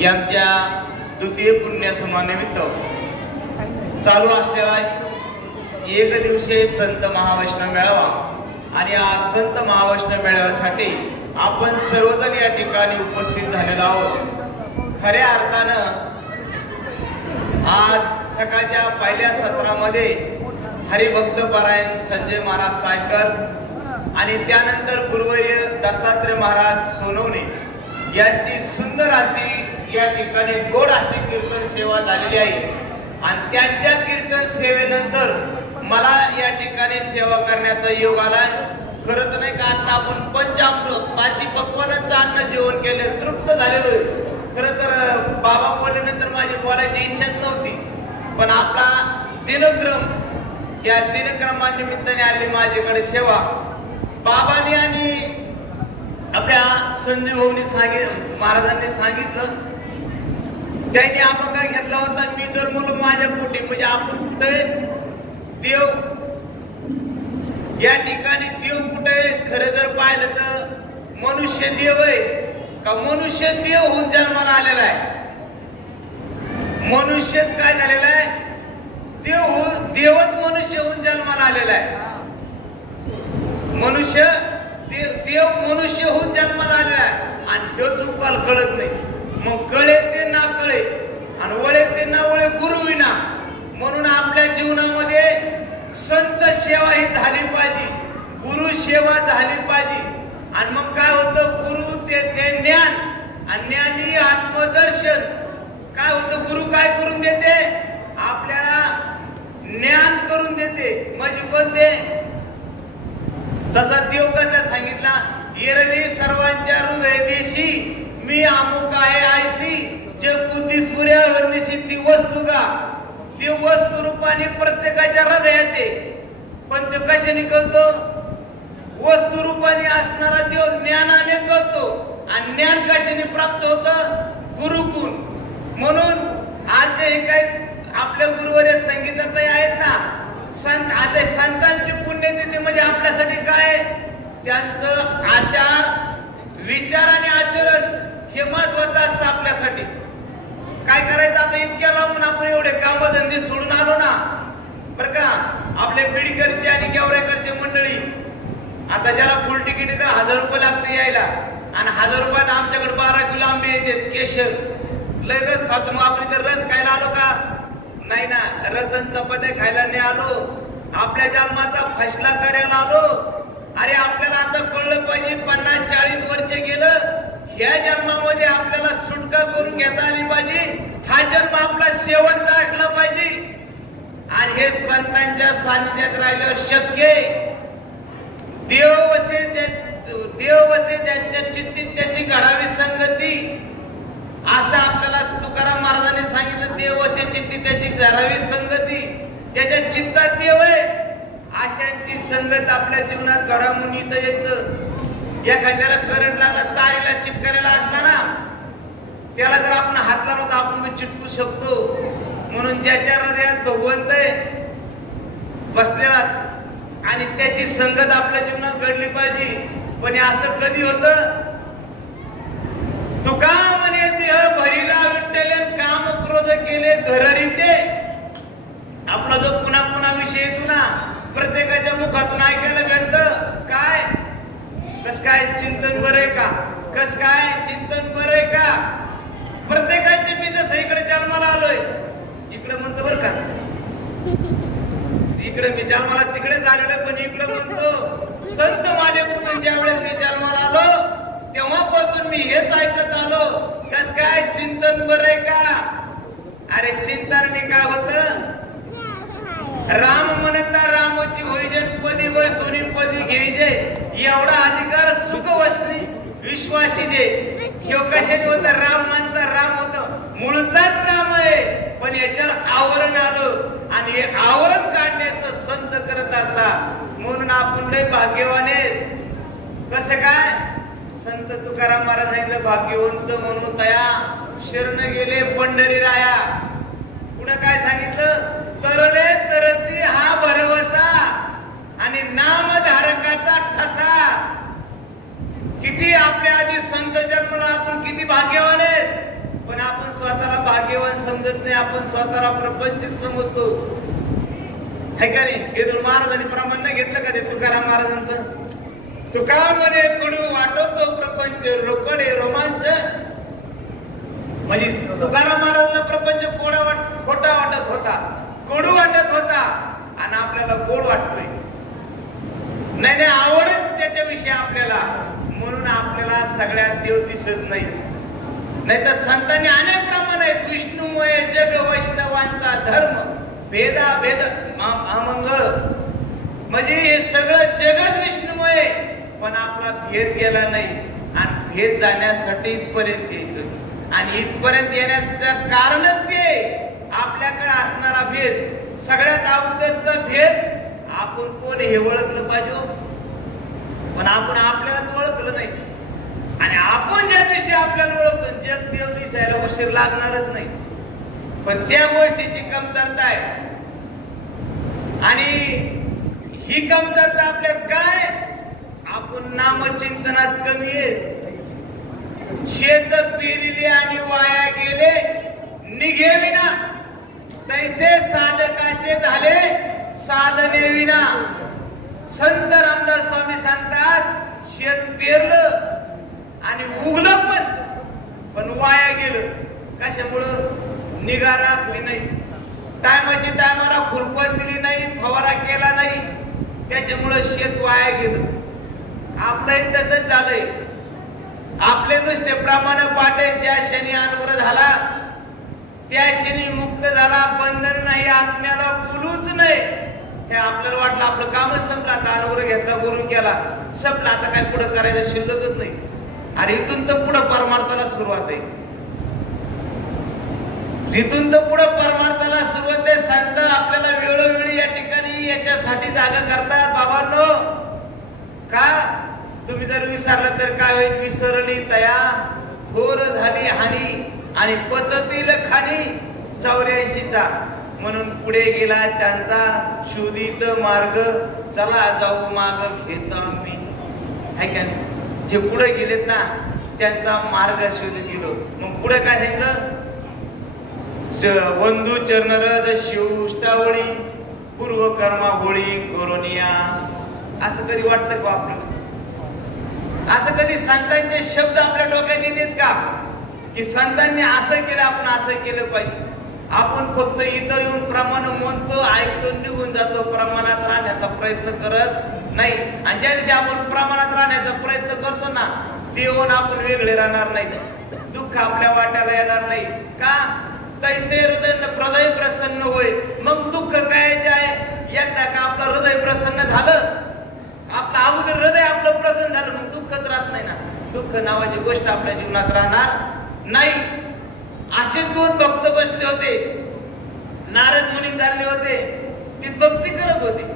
यांच्या द्वितीय पुण्यसमानिमित्त चालू असलेला एक दिवसीय संत महावैष्णव मेळावा आणि या संत महावैष्णव मेळाव्यासाठी आपण सर्वजण या ठिकाणी उपस्थित झालेलो आहोत। खऱ्या अर्थानं आज सकाळच्या पहिल्या सत्रामध्ये हरिभक्त पारायण संजय महाराज सायकर आणि त्यानंतर गुरुवर्य दत्तात्रय महाराज सोनवणे यांची सुंदर अशी या ठिकाणी गोड अशी कीर्तन सेवा झालेली आहे आणि त्यांच्या कीर्तन सेवेनंतर मला या ठिकाणी सेवा करण्याचा योग आलाय। खरंच नाही का आता आपण पंचामृत पाची पक्वानांचं अन्न जेवण केले तृप्त झालेलो आहे। खरं तर बाबा बोलल्यानंतर माझी बोलायची इच्छाच नव्हती, पण आपला दिनक्रम या दिनक्रमानिमित्ताने आली माझ्याकडे सेवा। बाबांनी आणि आपल्या संजय भाऊनी महाराजांनी सांगितलं, त्यांनी आपण काय घेतला होता, मी जर म्हणून माझ्या पोटी म्हणजे आपण कुठे देव या ठिकाणी देव कुठे खरं जर पाहिलं तर मनुष्य देव आहे का मनुष्य देव होऊन जन्माला आलेला आहे। मनुष्यच काय झालेला आहे, देवच मनुष्य होऊन जन्माला आलेला आहे। मनुष्य देव मनुष्य होऊन जन्माला आलेला आहे आणि तो चुकाल कळत नाही। मग कळे ते ना कळे आणि वळे ते ना वळे गुरु विना। म्हणून आपल्या जीवनामध्ये संत सेवा ही झाली पाहिजे, गुरु सेवा झाली पाहिजे। आणि मग काय होतं, गुरु ते ज्ञान आणि ज्ञानी आत्मदर्शन। काय होतं, गुरु काय करून देते, आपल्याला ज्ञान करून देते। म्हणजे कोणते, तसा देव कसा सांगितला, एरवी सर्वांच्या हृदय देशी मी अमुक आहे आयसी, जे बुद्धी सूर्यावरनिशी ती वस्तू का ती वस्तू रूपाने प्रत्येकाच्या हृदयात आहे। पण ते कशाने कळतो, वस्तू रूपाने असणारा देव ज्ञानाने कळतो आणि ज्ञान कशाने प्राप्त होतं, गुरुकुल। म्हणून आज जे काही आपल्या गुरुवर्य संगीतात आहेत ना, संत आता संतांची पुण्यतिथी म्हणजे आपल्यासाठी काय, त्यांचं आचार विचार आणि आचरण हे महत्वाचं असतं आपल्यासाठी। काय करायचं, आता इतक्या लांबून आपण एवढे कामधंदे सोडून आलो ना, बरं का, आपल्या बिडकरची आणि गेवरेकरची मंडळी, आता ज्याला फुल तिकीट तर 1000 रुपये लागते यायला आणि 1000 रुपयात आमच्याकडे 12 किलो आंबे येतात केशर, लय रस खातो। मग आपण तर रस खायला आलो का नाही ना, रसन चपात्या खायला नाही आलो, आपल्या जन्माचा फैसला करायला आलो। अरे आपल्याला आता कळलं पाहिजे 50-40 वर्ष गेलं, ह्या जन्मामध्ये आपल्याला सुटका करून घेता आली पाहिजे, हा जन्म आपला शेवटचा असला पाहिजे। आणि हे संतांच्या सानिध्यात राहिल्यावर शक्य आहे। देव वसे ज्यांच्या चित्तीत त्याची घडावी संगती, असं आपल्याला तुकाराम महाराजांनी सांगितलं, देव वसे चित्ती त्याची घडावी संगती। ज्याच्या चित्तात देव आहे अशांची संगत आपल्या जीवनात घडामोडी इथं यायचं। एखाद्याला करंट लागला, तारीला चिटकायला असला ना, त्याला जर आपण हात लावला तर आपण चिटकू शकतो। म्हणून ज्याच्या हृदयात भगवंत बसलेला आणि त्याची संगत आपल्या जीवनात घडली पाहिजे। पण असं कधी होतं, तुका म्हणे देह भरीला विठ्ठले काम क्रोध केले घररीते। आपला जो पुन्हा पुन्हा विषय येतो ना, प्रत्येकाच्या मुखातून ऐकायला भेटतं, काय कस काय चिंतन बरं आहे का, कस काय चिंतन बरं आहे का। प्रत्येकाचे मी जसं इकडे जन्माला आलोय, इकडे म्हणतो बरं का, इकडे मी जन्माला तिकडे झालेलं, पण इकडे म्हणतो संत माझे पुत्र ज्या वेळेस मी जन्माला आलो तेव्हापासून मी हेच ऐकत आलो, कस काय चिंतन बरं आहे का। अरे चिंतनाने काय होतं, राम म्हणता रामाची होईजन पदी व सोनी पदी घेईजे, एवढा अधिकार सुख वसनी विश्वासी जे। ह्यो कशाने होता, राम म्हणता राम होतं, मूळचाच राम आहे, पण याच्यावर आवरण आलं आणि हे आवरण काढण्याचं संत करत असतात। म्हणून आपण लय भाग्यवान आहेत। कसं काय, संत तुकाराम महाराज सांगितलं, भाग्यवंत म्हणून तया शरण गेले पंढरी राया। पुढे काय सांगितलं, तरले तरती हा भरवसा आणि नामधारकाचा ठसा। किती आपल्या आधी संत जन्मला आपण किती भाग्यवान आहेत, पण आपण स्वतःला प्रपंच समजतो, है का नाही? वेदूळ महाराजांनी प्रमाण नाही घेतलं का ते तुकाराम महाराजांचं? तुका म्हणे कडू वाटतो प्रपंच रोकडे रोमांच. म्हणजे तुकाराम महाराजांना प्रपंच खोटा वाटत होता, कडू वाटत होता, आणि आपल्याला गोड वाटतोय. नाही आवडत त्याच्याविषयी आपल्याला, म्हणून आपल्याला सगळ्यात देव दिसत नाही. नाहीतर संतांनी अनेक प्रमाण आहेत. विष्णुमय जग वैष्णवांचा धर्म, भेदा भेद अमंगळ. म्हणजे हे सगळं जगच विष्णुमय, पण आपला भेद गेला नाही. आणि भेद जाण्यासाठी इथपर्यंत यायचं, आणि इथपर्यंत येण्याचं कारणच ते आपल्याकडे असणारा भेद. सगळ्यात अगोदरचा भेद आपण कोण हे ओळखलं पाहिजे, पण आपण आपल्यालाच ओळखलं नाही. आणि आपण ज्या दिवशी आपल्याला ओळखतो, जग देव दिसायला उशीर लागणारच नाही. पण त्या गोष्टीची कमतरता आहे. आणि ही कमतरता आपल्यात काय? आपण नामचिंतनात कमी आहे. शेत पेरिले आणि वाया गेले, निघे विना तैसे साधकाचे झाले साधने विना. संत रामदास स्वामी सांगतात, शेत पेरलं आणि उगलं पण वाया गेलं. कशामुळं? निगा राखली नाही, टायमाला खुरपण दिली नाही, फवारा केला नाही, त्याच्यामुळं शेत वाया गेलं. आपलंही तसंच झालंय. आपले नुसते प्रमाण पाटे, ज्या शनी अनुग्रह झाला त्या शनी मुक्त झाला, बंधन नाही, आत्म्याला बोलूच नाही. हे आपल्याला वाटलं आपलं कामच संपलं, आता अनुग्रह घेतला, गुरु केला, संपलं, आता काय पुढं करायचं शिल्लकच नाही. अरे इथून तर पुढं परमार्थाला सुरुवात आहे. इथून तर पुढं परमार्थाला सुरुवात आहे. संत आपल्याला वेळोवेळी या ठिकाणी याच्यासाठी जागा करतात. बाबांनो, का तुम्ही जर विसरलं तर काय होईल? विसरली तया थोर झाली हानी, आणि पचतील खाणी 84चा. म्हणून पुढे गेला त्यांचा शोधित मार्ग, चला जाऊ माग घेता मी. है का नाही? जे पुढे गेलेत ना, त्यांचा मार्ग शोध गेलो. मग पुढे काय सांगितलं? बंधू चरणरज शिवष्टावळी, पूर्व कर्मा होळी करोनिया. असं कधी वाटतं का आपल्याला? असं कधी संतांचे शब्द आपल्या डोक्यात येतात का, की संतांनी असं केलं, आपण असं केलं पाहिजे? आपण फक्त इथं येऊन प्रमाण म्हणतो, ऐकतो, निघून जातो, प्रमाणात राहण्याचा प्रयत्न करत नाही. आणि ज्या दिवशी आपण प्रमाणात राहण्याचा प्रयत्न करतो ना, तेव्हा आपण वेगळे राहणार नाही, दुःख आपल्या वाट्याला येणार नाही. का? तैसे हृदय प्रसन्न होय. मग दुःख कायचे आहे? एकदा का आपलं हृदय प्रसन्न झालं, आपलं अगोदर हृदय आपलं प्रसन्न झालं, मग दुःखच राहत नाही ना. दुःख नावाची गोष्ट आपल्या जीवनात राहणार नाही. असे 2 भक्त बसले होते, नारद मुनी चालले होते, ते भक्ती करत होते.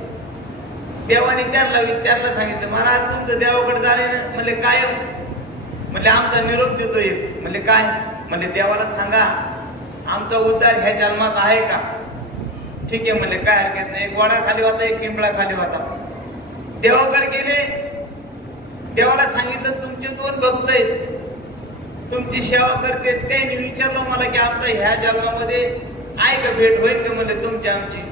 देवाने त्यांना सांगितलं, महाराज तुमचं देवाकडे जाणे. म्हणले काय? म्हणले आमचा निरोप देतो एक. म्हणले काय? म्हणले देवाला सांगा आमचा उद्धार ह्या जन्मात आहे का? ठीक आहे म्हणले, काय हरकत नाही. एक वडा खाली होता, एक पिंपळा खाली होता. देवाकडे गेले, देवाला सांगितलं तुमचे 2 भक्त आहेत, तुमची सेवा करते. त्यांनी विचारलं मला की आमचा ह्या जन्मामध्ये आहे का भेट, होईल का? म्हणले तुमची आमची.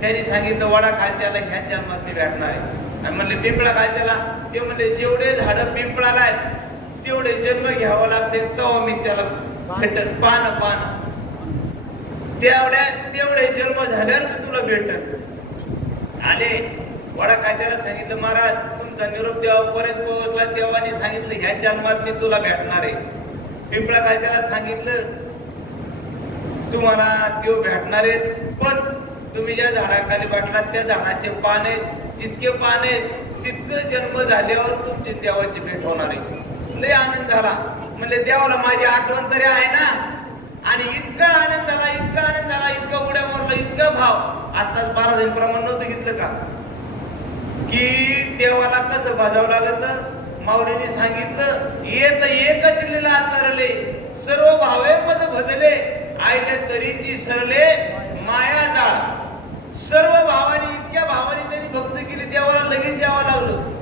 त्यांनी सांगितलं वडा खाल त्याला ह्या जन्मात मी भेटणार आहे. आणि म्हणले पिंपळा खाल त्याला. ते म्हणले जेवढे झाडं पिंपळाला आहेत तेवढे जन्म घ्यावं लागते, तेव्हा मी त्याला भेटल. पान तेवढे जन्म झाल्यावर मी तुला भेटल. आले वडा खात्याला सांगितलं महाराज तुमचा निरोप देवापर्यंत पोहोचला. देवाने सांगितलं ह्या जन्मात मी तुला भेटणार आहे. पिंपळा खात्याला सांगितलं तुम्हाला देव भेटणार आहेत, पण तुम्ही ज्या झाडाखाली भेटलात त्या झाडाचे पान आहेत, जितके पान आहेत तितकं जन्म झाल्यावर तुमची देवाची भेट होणार आहे. लय आनंद झाला. म्हणजे देवाला माझी आठवण तरी आहे ना. आणि इतका आनंद झाला, इतका उड्या मारला, इतका भाव. आता 12 जण प्रमाण नव्हतं घेतलं का, की देवाला कसं भाजावं लागत. माऊलीने सांगितलं येत एकच लीला तरले, सर्व भावे पद भजले, आयले तरीची सरले माया जाळ. सर्व भावाने, इतक्या भावाने त्यांनी भक्त केली, देवाला लगेच यावं लागलं.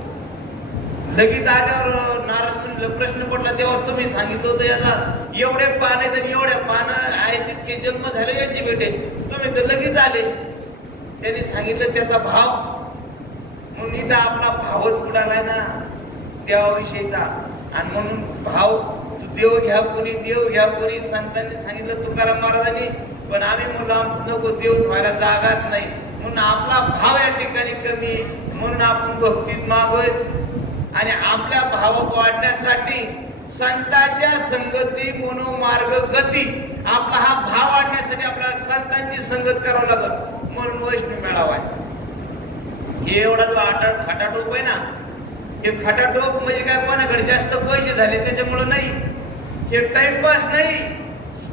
लगेच आल्यावर नारद मुनीला प्रश्न पडला, तेव्हा तुम्ही सांगितलं होतं याला एवढे पान आहेत आणि एवढ्या पान आहे तितके जन्म झाले, भेटे, तुम्ही तर लगेच आले. त्यांनी सांगितलं त्याचा भाव, म्हणून इथं आपला भावच बुडालाय ना देवाविषयीचा. आणि म्हणून भाव देव घ्या कोणी, देव घ्या कोणी संतांनी सांगितलं तुकाराम महाराजांनी. पण आम्ही म्हणलो नको, देव व्हायला जागाच नाही, म्हणून आपला भाव या ठिकाणी कमी, म्हणून आपण भक्तीत मागोय. आणि आपल्या भाव वाढण्यासाठी संतांच्या संगती मनोमार्ग गती, आपला हा भाव वाढण्यासाठी आपल्याला संतांची संगत करावं लागल. म्हणून वैष्णव मेळावा आहे. हे एवढा जो खटाटोप आहे ना, हे खटाटोप म्हणजे काय कोणाकडे जास्त पैसे झाले त्याच्यामुळे नाही, हे टाइमपास नाही.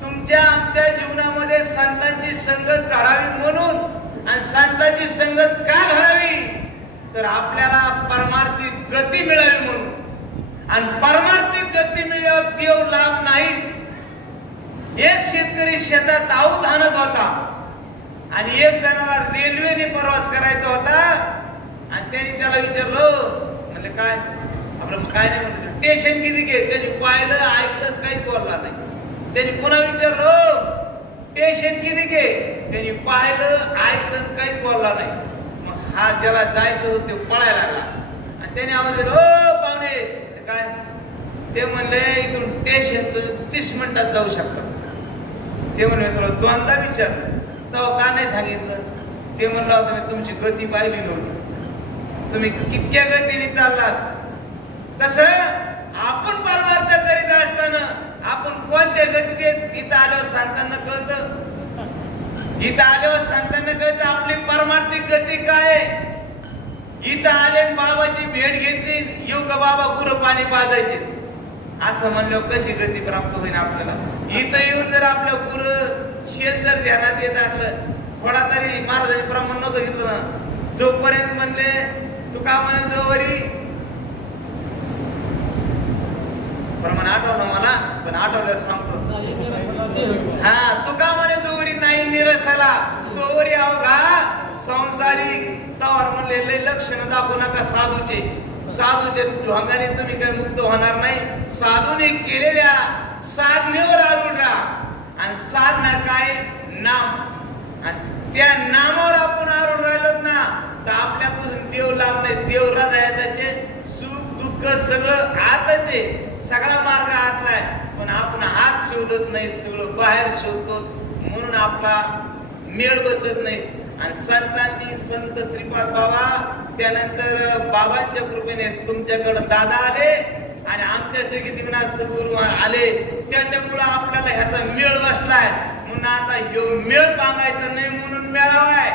तुमच्या आमच्या जीवनामध्ये संतांची संगत घडावी म्हणून. आणि संतांची संगत का घडावी, तर आपल्याला परमार्थिक गती मिळावी म्हणून. आणि परमार्थिक गती मिळाल्यावर देव लाभ नाहीच. एक शेतकरी शेतात आऊत आणत होता आणि एक जणाला रेल्वेने प्रवास करायचा होता. आणि त्यांनी त्याला विचारलं, म्हणले काय आपलं काय नाही, म्हणलं स्टेशन किती घे. त्यांनी पाहिलं ऐकलं काहीच बोलला नाही. त्यांनी पुन्हा विचारलं स्टेशन किती घे. त्यांनी पाहिलं ऐकलं काहीच बोलला नाही. मग हा ज्याला जायचं होतं ते पळायला लागला. आणि त्याने आवाज दिला, ओ पाहुणे काय. ते म्हणले इथून स्टेशन तुम्ही 30 मिनिटात जाऊ शकता. ते म्हणले तुला दोनदा विचारलं तेव्हा का नाही सांगितलं. ते म्हणलं होतं मी तुमची गती पाहिली नव्हती, तुम्ही कितक्या गतीने चाललात. तसं आपण परमार्थ करीत असताना आपण कोणत्या गतीत इथं आल्यावर संतांना कळतं. इथं आल्यावर संतांना कळतं आपली परमार्थिक गती काय. इथं आले बाबाची भेट घेतली, येऊ का बाबा गुरु पाणी पाजायचे असं म्हणल्यावर कशी गती प्राप्त होईल आपल्याला. इथं येऊन जर आपल्या गुरु शेत जर ध्यानात येत असलं, थोडा तरी महाराजांनी प्रमाण नव्हतं घेतलं ना. जोपर्यंत म्हणले तू का म्हणे जोवरी प्रमाण आठवलं मला, पण आठवलं सांगतो. हा तू का म्हणे जोवरी नाही निरसाला तोवरी अवघा संसारिक. तवार म्हणले लय लक्षण दाखवू नका साधूचे. साधूचे ढोंगाने तुम्ही काही मुक्त होणार नाही. साधूने केलेल्या साधनेवर आरूढ राहा. आणि साधना काय नाम. आणि त्या नामावर आपण आरूढ राहिलो ना तर आपल्यापासून देव लाभ नाही. देव हृदयाचे सुख दुःख सगळं आतच आहे. सगळा मार्ग आतला आहे. पण आपण आत शोधत नाही, सगळं बाहेर शोधतो. म्हणून आपला मेळ बसत नाही. आणि संतांनी संत श्रीपाद बाबा, त्यानंतर बाबांच्या कृपेने तुमच्याकडे दादा आले आणि आमच्या श्री दिग्नाथ सद्गुरू आले. त्याच्यामुळे आपल्याला ह्याचा मेळ बसलाय. म्हणून आता ह्यो मेळ मागायचा नाही म्हणून मेळावाय.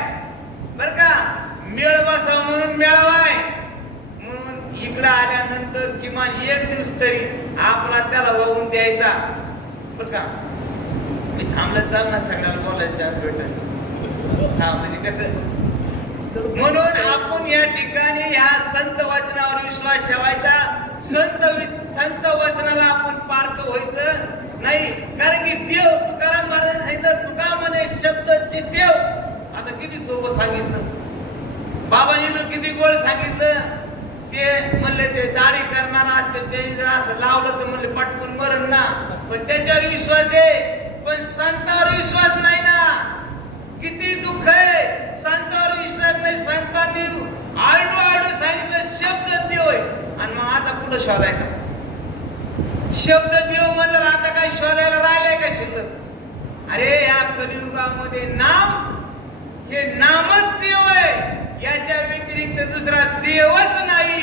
बर का, मेळ बसाव म्हणून मेळावाय. म्हणून इकडे आल्यानंतर किमान एक दिवस तरी आपला त्याला वाहून द्यायचा. बर का, मी थांबलं चालणार सगळ्याला बोलायच्या भेटायला. हा म्हणजे कसं, म्हणून आपण या ठिकाणी ह्या संत वचनावर विश्वास ठेवायचा. संत वचनाला आपण पारख व्हायचं नाही. कारण की देव तुकाराम महाराज सांगितलं, तुका म्हणे शब्दचे देव. आता किती सोपं सांगितलं. बाबांनी जर किती गोड सांगितलं. ते म्हणले ते दाढी करणार असते त्यांनी जर असं लावलं तर म्हणले पटकून मरण ना. पण त्याच्यावर विश्वास आहे, पण संतावर विश्वास नाही ना. किती दुःख आहे, संतावर विश्वास नाही. संतांनी आरडू आरडू सांगितलं शब्द देव आहे. आणि मग आता कुठं शोधायचा. शब्द देव म्हणलं आता काय शोधायला राहिलंय का शिल्लक. अरे या कलियुगामध्ये नाम, हे नामच देव आहे. याच्या व्यतिरिक्त दुसरा देवच नाही.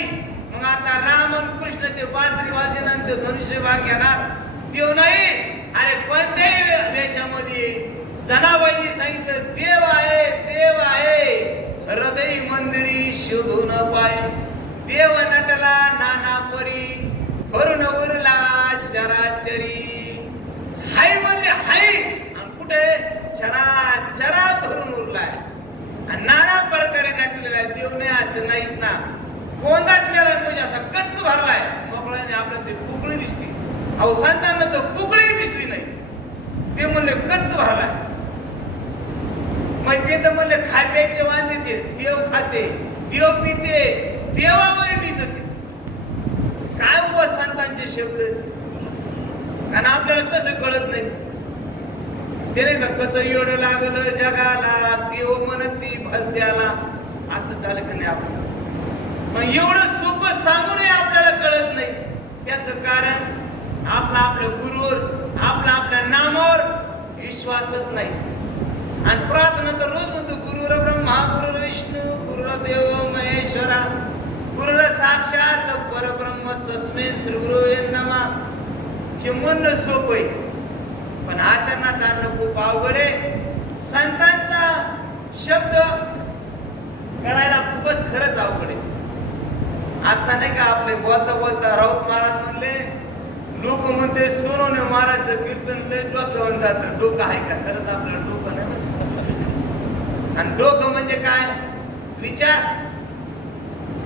मग आता राम आणि कृष्ण ते बाजरी वाजेन ते धनुष्य भाग घेणार, देव नाही. अरे कोणत्याही वेशामध्ये जनाबाईंनी सांगितलं देव आहे, देव आहे. हृदय मंदिरी शोधून पाय, देव नटला नाना परी, करून उरला चराचरी. हाय म्हणले हाय, आणि कुठे चराचरात भरून उरलाय. नाना प्रकारे नटलेला आहे. देव नाही असं नाहीत ना. कोंदाटलेला म्हणजे असा गच्च भरलाय. मोकळ्याने आपल्याला ते पुकळी दिसते. अहो संतांना तर पुकळी दिसली नाही. ते म्हणले गच्च भरलाय. मग ते तर म्हणले खाय प्यायचे वांदे, देव खाते, देव पिते, देवावर निजते. काय बाबा संतांचे शब्द. कारण आपल्याला कसं कळत नाही. त्याने का कसं एवढं लागलं जगाला देव म्हणती भलत्याला, असं झालं की नाही आपलं. मग एवढं सोपं सांगूनही आपल्याला कळत नाही. त्याचं कारण आपल्या गुरुवर, आपल्या नामावर विश्वासच नाही. आणि प्रार्थना तर रोज म्हणतो, गुरुर ब्रह्मा गुरुर विष्णू गुरुदेव महेश्वरा गुरुर साक्षात परब्रह्म तस्मै श्री गुरुवे नमः. हे म्हणणं सोपं आहे, पण आचरणात आणणं खूप अवघड आहे. संतांचा शब्द कळायला खूपच खरंच अवघड आहे. आता नाही का आपले बोलता बोलता राऊत महाराज म्हणले, लोक म्हणते सोनवणे महाराजचं कीर्तन लय डोक्यावर जातं. डोकं आहे का? खरंच आपलं डोकं नाही. आणि डोकं म्हणजे काय? विचार.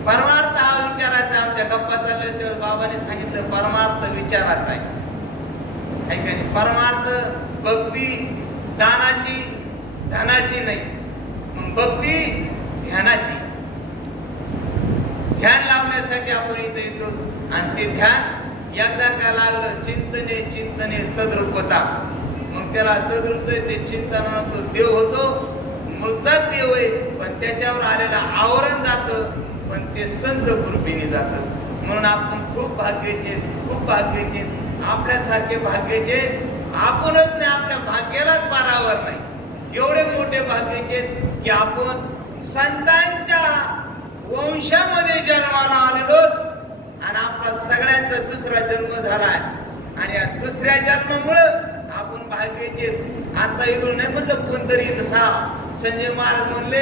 परमार्थ हा विचाराचा. आमच्या गप्पा चालल्या तेव्हा बाबाने सांगितलं परमार्थ विचाराचा आहे का नाही? परमार्थ भक्ती दानाची, धनाची नाही. मग भक्ती ध्यानाची. ध्यान लावण्यासाठी आपण इथे येतो. आणि ते ध्यान एकदा का लागलं, चिंतने चिंतने तद्रूपता. मग त्याला तद्रूप ते चिंतनानं तो देव होतो. मूळचा देव आहे, पण त्याच्यावर आलेलं आवरण जातं, पण ते संत कृपेने जातं. म्हणून आपण खूप भाग्याचे, खूप भाग्याचे. आपल्यासारखे भाग्याचे आपणच नाही, आपल्या भाग्यालाच पारावर नाही. एवढे मोठे भाग्याचे की आपण संतांच्या वंशामध्ये जन्माला आलेलो. आणि आपला सगळ्यांचा दुसरा जन्म झालाय. आणि या दुसऱ्या जन्मामुळं आपण भाग्याचे. आता इथून नाही म्हटलं कोणतरी इथं संजय महाराज म्हणले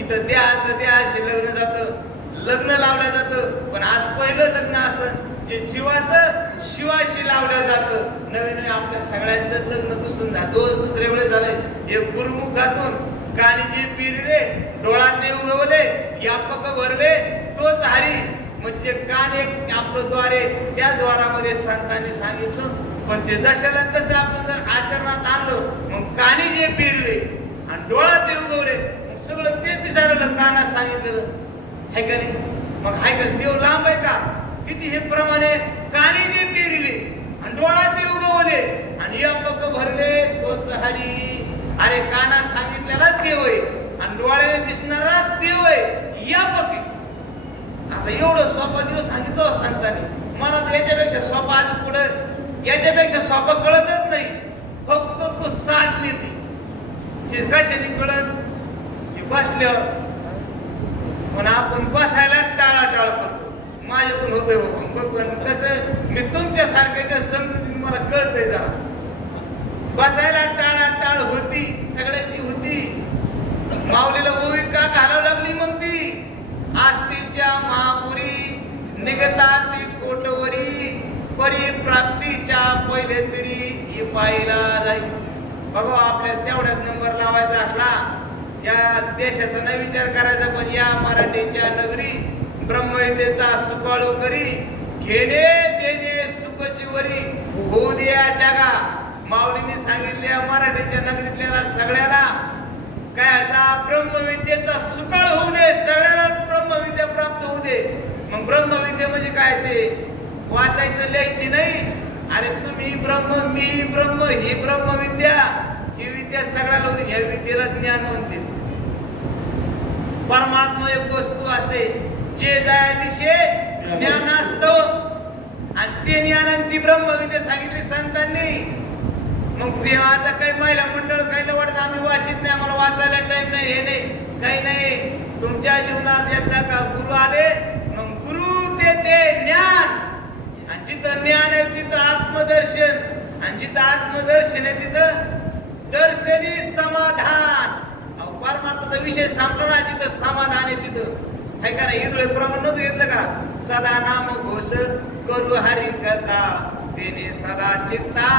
इथं देहाशी लग्न जातं, लग्न लावलं जातं. पण आज पहिलं लग्न असं जे जीवाचं शिवाशी लावलं जातं. नवीन नवीन आपल्या सगळ्यांचं लग्न दुसरे वेळे झालंय. हे गुरुमुखातून कानी जे पिरले, डोळ्यात ते उगवले, यापक भरले, तोच हरी. म्हणजे कान एक आपलं द्वारे, त्या द्वारामध्ये संतांनी सांगितलं. पण ते जशाला तसं आपण जर आचरणात आणलं, मग कानी जे पिरले आणि डोळ्यात ते उगवले, मग सगळं ते दिसायला काना सांगितलेलं आहे का नाही? मग हाय का देव लांब आहे का? किती हे प्रमाणे कानी जे पेरले आणि डोळ्यात ते उगवले आणि यापक भरले, तोच हरी. अरे काना सांगितलेला देव आहे आणि डोळ्याने दिसणारा देव आहे. यापक आता एवढं सोपा दिवस सांगितलं संतांनी. मला तर याच्यापेक्षा सोपा आज पुढे याच्यापेक्षा सोपा कळतच नाही. फक्त तो साथ देते. हे कशाने कळत? हे बसल्यावर. पण आपण बसायला टाळाटाळ करतो. माझ्याकडून होतंय बाबा. कसं मी तुमच्या सारख्याच्या संगतीने मला कळतंय जरा. बसायला टाळाटाळ होती, सगळ्यांची होती. माऊलीला ओवी का घालावं लागली मग ती? आस्तीच्या महापुरी निघता ती कोटवरी, परिप्राप्तीच्या पहिले तरी पाहिला जाईल. बघा आपल्या तेवढ्यात नंबर लावायचा असला, या देशाचा नाही विचार करायचा, पण या मराठीच्या नगरी ब्रह्मविद्येचा सुकाळू करी, घेणे देणे सुखजीवरी होऊ द्या जगा. माऊलीने सांगितल्या मराठीच्या नगरीतल्या सगळ्याला कायचा ब्रह्मविद्येचा सुकाळ होऊ दे, सगळ्याला ब्रह्मविद्या प्राप्त होऊ दे. मग ब्रह्मविद्या म्हणजे काय? ते वाचायचं लिहायची नाही. अरे तुम्ही ब्रह्म, मी ब्रह्म, ही ब्रह्मविद्या. ही विद्या सगळ्याला होती. ह्या विद्येला ज्ञान म्हणते. परमात्मा एक वस्तू असे जे जाय दिशे ज्ञान असतं आणि ते ज्ञान आणि ती ब्रह्मविद्या सांगितली संतांनी. मग ते आता काही महिला मंडळ काही वाटत आम्ही वाचित नाही, आम्हाला वाचायला टाइम नाही, हे नाही काही नाही. तुमच्या जीवनात एकदा का गुरु आले, मग गुरु देते ज्ञान. आणि जिथं ज्ञान आहे तिथं आत्मदर्शन, आणि जिथं आत्मदर्शन आहे तिथं दर्शनी समाधान. परमार्थाचा विषय संपला ना, जिथं समाधान आहे तिथं आहे का नाही? इथले प्रमाण नव्हतं घेतलं का? सदा नाम घोष करू हरी कथा, तेने सदा चित्ता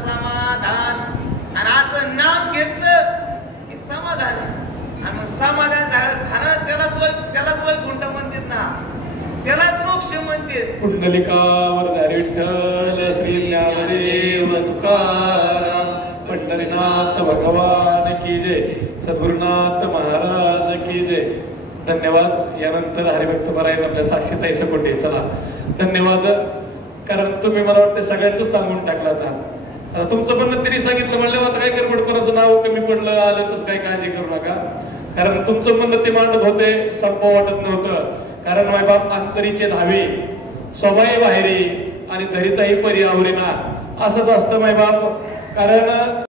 समाधान. आणि असं नाम घेतलं की समाधान आहे. आणि समाधान झालं त्यालाच वैकुंठ म्हणतात ना, त्यालाच मोक्ष म्हणतात. कुंडलिकावर विठ्ठल श्री ज्ञानदेव तुकाराम, पंढरीनाथ भगवान की जय, सद्गुरुनाथ महाराज की जय. धन्यवाद. यानंतर हरिभक्त परायण आपल्या साक्षीताई सकोटे. चला धन्यवाद. कारण तुम्ही मला वाटतं सगळ्यांच सांगून टाकला. आता तुमचं पण तिने सांगितलं म्हणलं आता काय करपटकरांचं नाव कमी पडलं आलं तसं काही काळजी करू नका, कारण तुमचं म्हणणं ते मांडत होते संपव वाटत नव्हतं. कारण मायबाप अंतरीचे धावे स्वभावी बाहेरी आणि धरिताही पर्यावरणा असंच असतं मायबाप. कारण